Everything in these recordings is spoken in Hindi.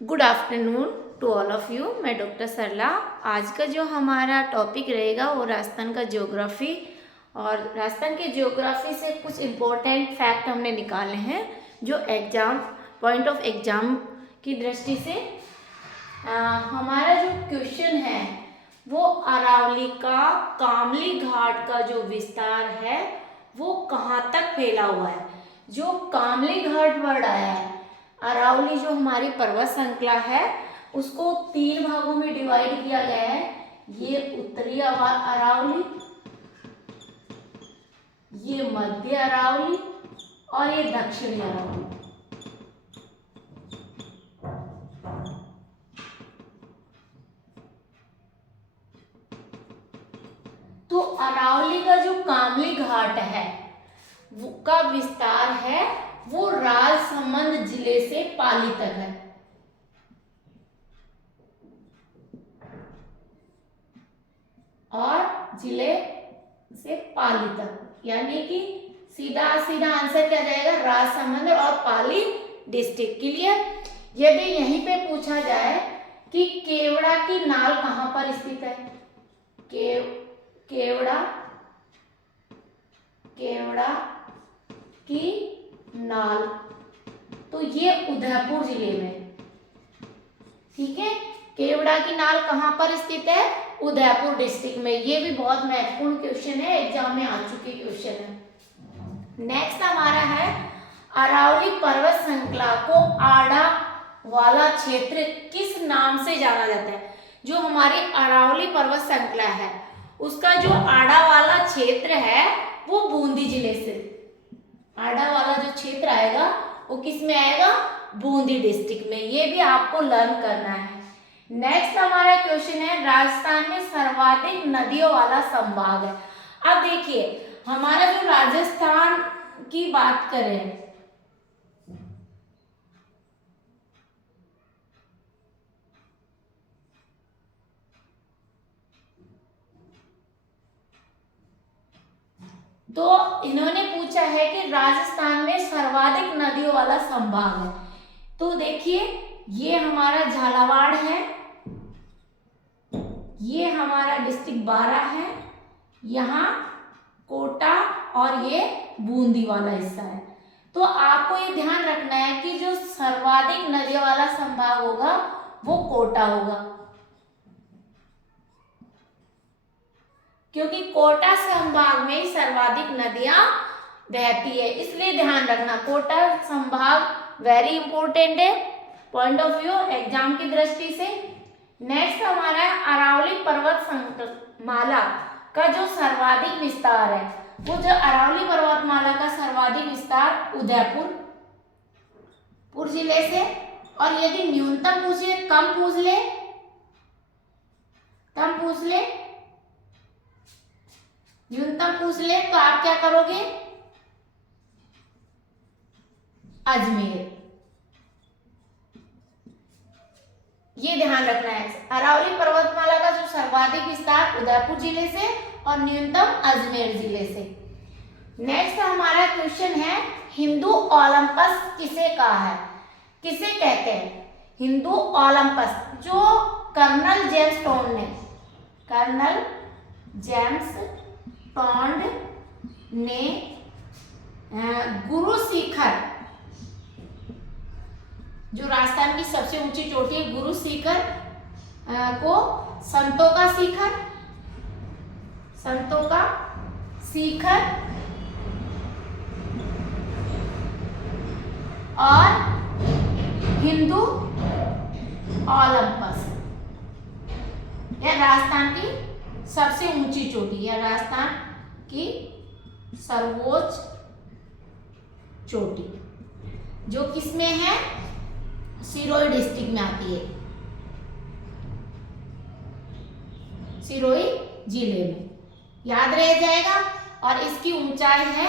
Good afternoon to all of you. मैं डॉक्टर सरला। आज का जो हमारा टॉपिक रहेगा वो राजस्थान का ज्योग्राफी, और राजस्थान के ज्योग्राफी से कुछ इम्पोर्टेंट फैक्ट हमने निकाले हैं जो एग्जाम पॉइंट ऑफ एग्जाम की दृष्टि से हमारा जो क्वेश्चन है वो अरावली का कामली घाट का जो विस्तार है वो कहाँ तक फैला हुआ है। जो कामली घाट वर्ड आया है, अरावली जो हमारी पर्वत श्रृंखला है उसको 3 भागों में डिवाइड किया गया है। ये उत्तरी अरावली, ये मध्य अरावली और ये दक्षिणी अरावली। तो अरावली का जो कामली घाट है वो का विस्तार है वो राजसमंद जिले से पाली तक है। और जिले से पाली तक, यानी कि सीधा सीधा आंसर क्या जाएगा, राजसमंद और पाली डिस्ट्रिक्ट। क्लियर। यदि यहीं पे पूछा जाए कि केवड़ा की नाल कहां पर स्थित है, केवड़ा की नाल, तो ये उदयपुर जिले में। ठीक है, केवड़ा की नाल कहां पर स्थित है, उदयपुर डिस्ट्रिक्ट में। ये भी बहुत महत्वपूर्ण क्वेश्चन है, एग्जाम में आ चुके क्वेश्चन है। नेक्स्ट हमारा है अरावली पर्वत श्रृंखला को आड़ा वाला क्षेत्र किस नाम से जाना जाता है। जो हमारी अरावली पर्वत श्रृंखला है उसका जो आड़ा वाला क्षेत्र है वो बूंदी जिले से, आड़ा वाला जो क्षेत्र आएगा वो किस में आएगा, बूंदी डिस्ट्रिक्ट में। ये भी आपको लर्न करना है। नेक्स्ट हमारा क्वेश्चन है राजस्थान में सर्वाधिक नदियों वाला संभाग है। अब देखिए हमारा जो राजस्थान की बात करें, तो इन्होंने पूछा है कि राजस्थान में सर्वाधिक नदियों वाला संभाग है। तो देखिए ये हमारा झालावाड़ है, ये हमारा डिस्ट्रिक्ट 12 है, यहाँ कोटा और ये बूंदी वाला हिस्सा है। तो आपको ये ध्यान रखना है कि जो सर्वाधिक नदियों वाला संभाग होगा वो कोटा होगा, क्योंकि कोटा संभाग में ही सर्वाधिक नदियां बहती है, इसलिए ध्यान रखना। कोटा संभाग वेरी इंपॉर्टेंट है पॉइंट ऑफ व्यू एग्जाम की दृष्टि से। नेक्स्ट हमारा है अरावली पर्वत श्रृंखला का जो सर्वाधिक विस्तार है, वो जो अरावली पर्वतमाला का सर्वाधिक विस्तार उदयपुर जिले से। और यदि न्यूनतम पूछे, कम पूछ ले, न्यूनतम पूछ ले तो आप क्या करोगे, अजमेर। ये ध्यान रखना है। अरावली पर्वतमाला का जो सर्वाधिक विस्तार उदयपुर जिले से और न्यूनतम अजमेर जिले से। नेक्स्ट हमारा क्वेश्चन है हिंदू ओलंपस किसे कहा है, किसे कहते हैं हिंदू ओलंपस। जो कर्नल जेम्स टोंड ने गुरु शिखर, जो राजस्थान की सबसे ऊंची चोटी है गुरु शिखर को संतों का शिखर और हिंदू ओलंपस, यह राजस्थान की सबसे ऊंची चोटी है, राजस्थान की सर्वोच्च चोटी, जो किसमें है, सिरोही डिस्ट्रिक्ट में आती है, सिरोही जिले में, याद रह जाएगा। और इसकी ऊंचाई है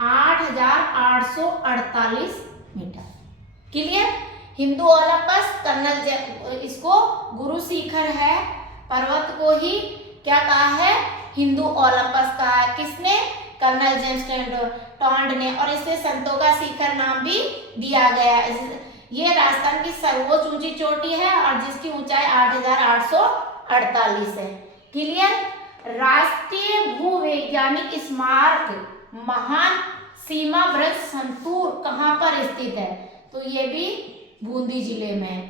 8,848 मीटर। क्लियर। हिंदू ओलंपस कर्नल, इसको गुरु शिखर है पर्वत को ही क्या कहा है, हिंदू ओलंपस कहा है। किसने, कर्नल जेम्स टोंड ने। और इसे संतों का शिखर नाम भी दिया गया। ये राजस्थान की सर्वोच्च ऊंची चोटी है और जिसकी ऊंचाई 8,848 है। क्लियर। राष्ट्रीय भूवैज्ञानिक स्मारक महान सीमा व्रत संतूर कहाँ पर स्थित है? तो ये भी बूंदी जिले में है।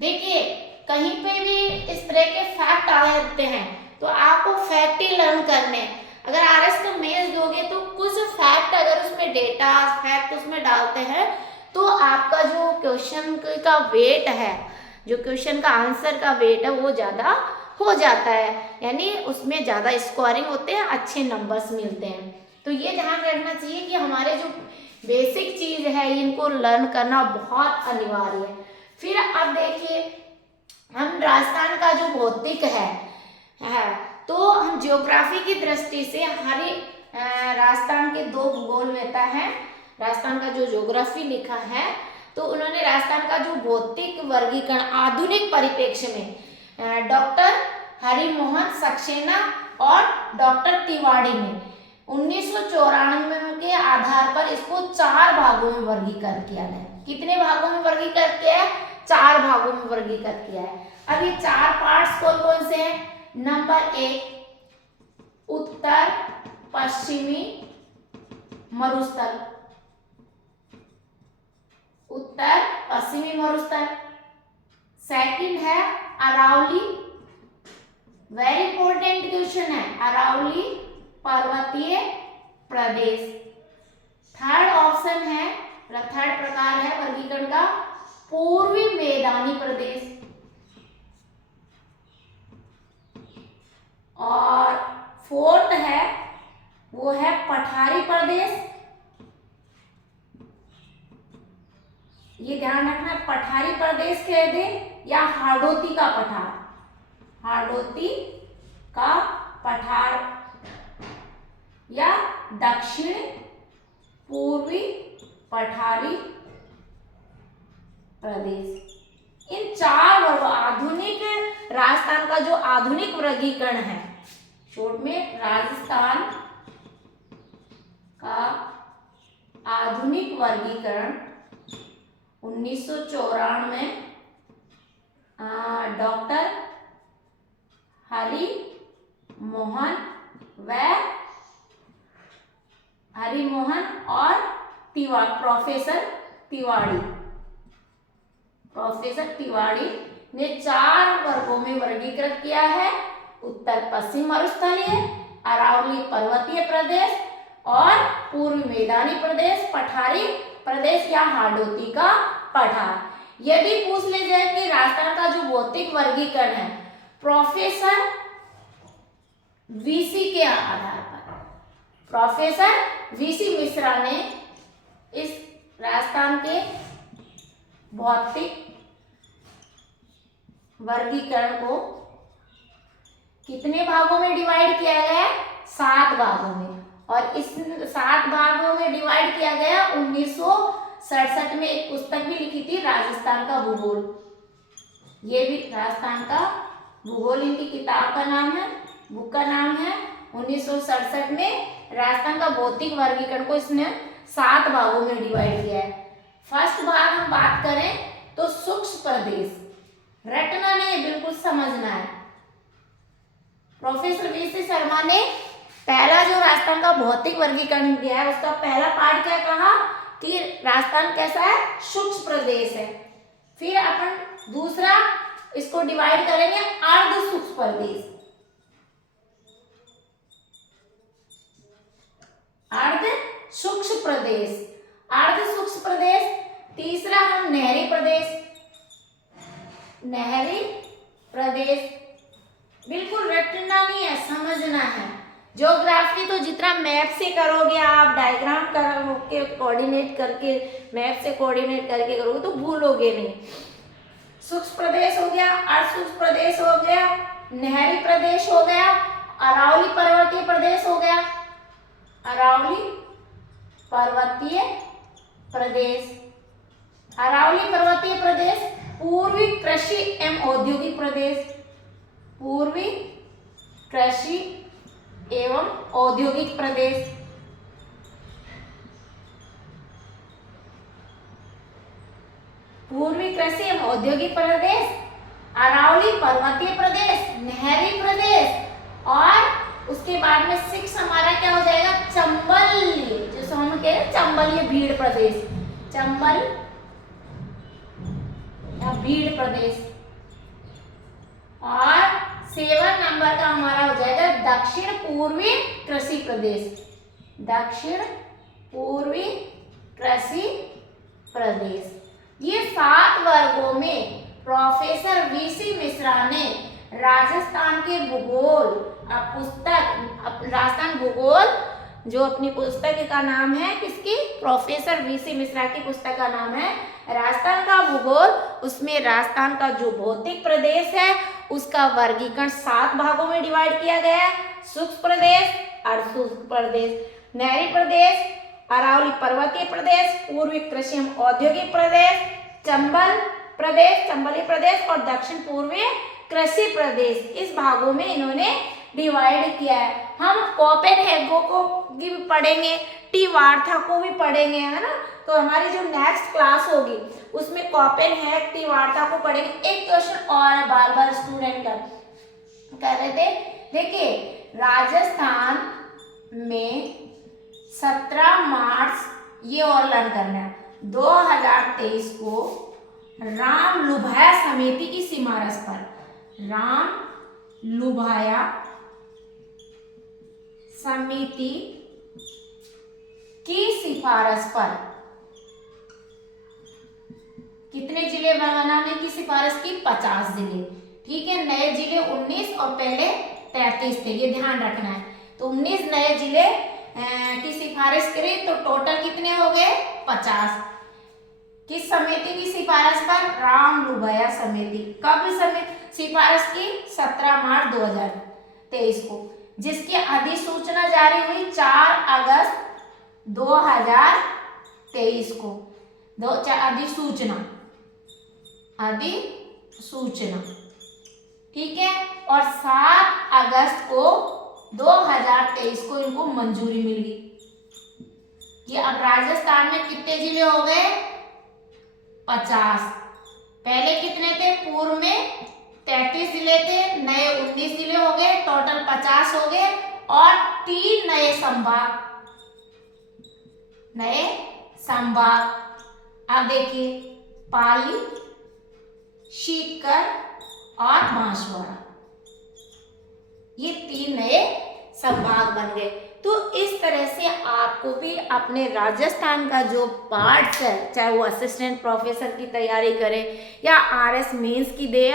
देखिए कहीं पे भी इस तरह के फैक्ट आ जाते हैं तो आपको फैक्ट ही लर्न करने। अगर आरएस का मेंस दोगे तो कुछ फैक्ट अगर उसमें डेटा फैक्ट उसमें डालते हैं तो आपका जो क्वेश्चन का वेट है, जो क्वेश्चन का आंसर का वेट है वो ज़्यादा हो जाता है, यानी उसमें ज़्यादा स्कोरिंग होते हैं, अच्छे नंबर्स मिलते हैं। तो ये ध्यान रखना चाहिए कि हमारे जो बेसिक चीज़ है इनको लर्न करना बहुत अनिवार्य है। फिर अब देखिए हम राजस्थान का जो भौतिक है तो हम ज्योग्राफी की दृष्टि से हमारी राजस्थान के दो भूगोल नेता हैं, राजस्थान का जो ज्योग्राफी लिखा है तो उन्होंने राजस्थान का जो भौतिक वर्गीकरण आधुनिक परिप्रेक्ष्य में डॉक्टर हरिमोहन सक्सेना और डॉक्टर तिवारी ने 1994 के आधार पर इसको 4 भागों में वर्गीकृत किया है। कितने भागों में वर्गीकृत किया है? 4 भागों में वर्गीकृत किया है। अब ये 4 पार्ट्स कौन कौन से हैं? नंबर 1 उत्तर पश्चिमी मरुस्थल, उत्तर पश्चिमी मरुस्थल। सेकंड है अरावली, वेरी इंपॉर्टेंट क्वेश्चन है, अरावली पर्वतीय प्रदेश। थर्ड ऑप्शन है, थर्ड प्रकार है वर्गीकरण का पूर्वी मैदानी प्रदेश। और फोर्थ है वो है पठारी प्रदेश। ये ध्यान रखना, पठारी प्रदेश कह दे या हाड़ौती का पठार, हाड़ौती का पठार या दक्षिण पूर्वी पठारी प्रदेश। इन 4 वर्गों आधुनिक राजस्थान का जो आधुनिक वर्गीकरण है, शॉर्ट में राजस्थान का आधुनिक वर्गीकरण 1994 में डॉक्टर हरिमोहन और प्रोफेसर तिवारी ने 4 वर्गों में वर्गीकृत किया है। उत्तर पश्चिम मरुस्थलीय, अरावली पर्वतीय प्रदेश और पूर्वी मैदानी प्रदेश, पठारी प्रदेश या हाड़ौती का पठार। यदि पूछ ले जाए कि राजस्थान का जो भौतिक वर्गीकरण है प्रोफेसर वीसी के आधार पर, प्रोफेसर वीसी मिश्रा ने इस राजस्थान के भौतिक वर्गीकरण को कितने भागों में डिवाइड किया गया है? 7 भागों में। और इस 7 भागों में डिवाइड किया गया 1967 में एक पुस्तक भी लिखी थी, राजस्थान का भूगोल। ये भी राजस्थान का भूगोल इनकी किताब का नाम है, बुक का नाम है। 1967 में राजस्थान का भौतिक वर्गीकरण को इसने 7 भागों में डिवाइड किया है। फर्स्ट भाग हम बात करें तो सूक्ष्म प्रदेश, रटना नहीं, बिल्कुल समझना है। प्रोफेसर वीसी शर्मा ने पहला जो राजस्थान का भौतिक वर्गीकरण दिया है उसका पहला पार्ट क्या कहा कि राजस्थान कैसा है? सूक्ष्म प्रदेश है। फिर अपन दूसरा इसको डिवाइड करेंगे अर्ध सूक्ष्म प्रदेश, अर्ध सूक्ष्म प्रदेश, अर्ध सूक्ष्म प्रदेश। तीसरा हम नहरी प्रदेश, नहरी प्रदेश। बिल्कुल रटना नहीं है, समझना है। ज्योग्राफी तो जितना मैप से करोगे आप, डायग्राम करोगे कोऑर्डिनेट करके, मैप से कोऑर्डिनेट करके करोगे तो भूलोगे नहीं। सूक्ष्म प्रदेश हो गया, अर्ध सूक्ष्म प्रदेश हो गया, नहरी प्रदेश हो गया, अरावली पर्वतीय प्रदेश हो गया, अरावली पर्वतीय प्रदेश, अरावली पर्वतीय प्रदेश, पूर्वी कृषि एवं औद्योगिक प्रदेश, पूर्वी कृषि एवं औद्योगिक प्रदेश, पूर्वी कृषि एवं औद्योगिक प्रदेश, अरावली पर्वतीय प्रदेश, नहरी प्रदेश और उसके बाद में 6 हमारा क्या हो जाएगा, चंबल, जो हम कह रहे हैं चंबल, ये भीड़ प्रदेश, चंबल या भीड़ प्रदेश। और 7 नंबर का हमारा हो जाएगा दक्षिण पूर्वी कृषि प्रदेश, दक्षिण पूर्वी कृषि प्रदेश। ये 7 वर्गों में प्रोफेसर वीसी मिश्रा ने राजस्थान के भूगोल पुस्तक, राजस्थान भूगोल जो अपनी पुस्तक का नाम है, किसकी, प्रोफेसर वीसी मिश्रा की पुस्तक का नाम है राजस्थान का भूगोल। उसमें राजस्थान का जो भौतिक प्रदेश है उसका वर्गीकरण 7 भागों में डिवाइड किया गया है। शुष्क प्रदेश, अर्धशुष्क प्रदेश, नहरी प्रदेश, अरावली पर्वतीय प्रदेश, पूर्वी कृषि एवं औद्योगिक प्रदेश, चंबल प्रदेश, चंबली प्रदेश और दक्षिण पूर्वी कृषि प्रदेश। इस भागों में इन्होंने डिवाइड किया है। हम कोपेनहेगन को भी पढ़ेंगे, टी वार्था को भी पढ़ेंगे, है ना। तो हमारी जो नेक्स्ट क्लास होगी उसमें कोपेनहेगन, टी वार्था को पढ़ेंगे। एक क्वेश्चन और है, बार बार स्टूडेंट कर रहे थे, देखिए राजस्थान में 17 मार्च, ये और लर्न करना है, 2023 को राम लुभाया समिति की सिफारिश पर, राम लुभाया समिति की सिफारिश पर कितने जिले बनाने की सिफारिश की, 50 जिले, ठीक है। नए जिले 19 और पहले 33 थे, ये ध्यान रखना है। तो 19 नए जिले की सिफारिश करी, तो टोटल कितने हो गए, 50। किस समिति की सिफारिश पर, राम लुभाया समिति। कब सिफारिश की, 17 मार्च 2023 को, जिसकी अधिसूचना जारी हुई 4 अगस्त 2023 को। अधिसूचना, ठीक है। और 7 अगस्त को 2023 को इनको मंजूरी मिल गई। ये अब राजस्थान में कितने जिले हो गए, 50। पहले कितने थे, पूर्व में 33 जिले थे, नए 19 जिले हो गए, टोटल 50 हो गए। और 3 नए संभाग। अब देखिए, पाली, सीकर और बांसवाड़ा, ये 3 नए संभाग बन गए। तो इस तरह से आपको भी अपने राजस्थान का जो पार्ट्स है, चाहे वो असिस्टेंट प्रोफेसर की तैयारी करें या आरएस मेंस की दे,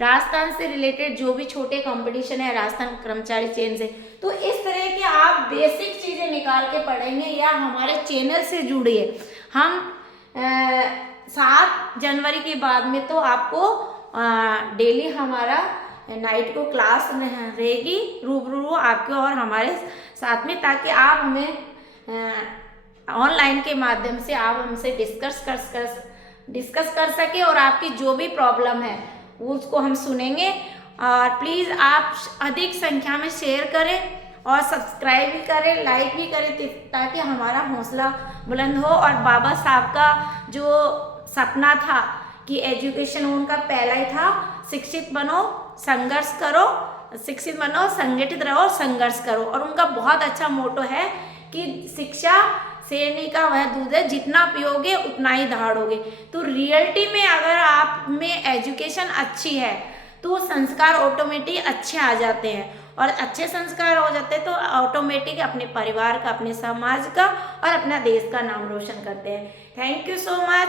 राजस्थान से रिलेटेड जो भी छोटे कंपटीशन है राजस्थान कर्मचारी चयन से, तो इस तरह के आप बेसिक चीज़ें निकाल के पढ़ेंगे या हमारे चैनल से जुड़िए। हम 7 जनवरी के बाद में तो आपको डेली हमारा नाइट को क्लास रहेगी, रूबरू आपके और हमारे साथ में, ताकि आप हमें ऑनलाइन के माध्यम से आप हमसे डिस्कस कर सके और आपकी जो भी प्रॉब्लम है उसको हम सुनेंगे। और प्लीज़ आप अधिक संख्या में शेयर करें और सब्सक्राइब भी करें, लाइक भी करें, ताकि हमारा हौसला बुलंद हो। और बाबा साहब का जो सपना था कि एजुकेशन उनका पहला ही था, शिक्षित बनो, संघर्ष करो, शिक्षित बनो, संगठित रहो, संघर्ष करो। और उनका बहुत अच्छा मोटो है कि शिक्षा शेरनी का वह दूध है, जितना पियोगे उतना ही दहाड़ोगे। तो रियलिटी में अगर आप में एजुकेशन अच्छी है तो संस्कार ऑटोमेटिक अच्छे आ जाते हैं, और अच्छे संस्कार हो जाते हैं तो ऑटोमेटिक अपने परिवार का, अपने समाज का और अपना देश का नाम रोशन करते हैं। Thank you so much.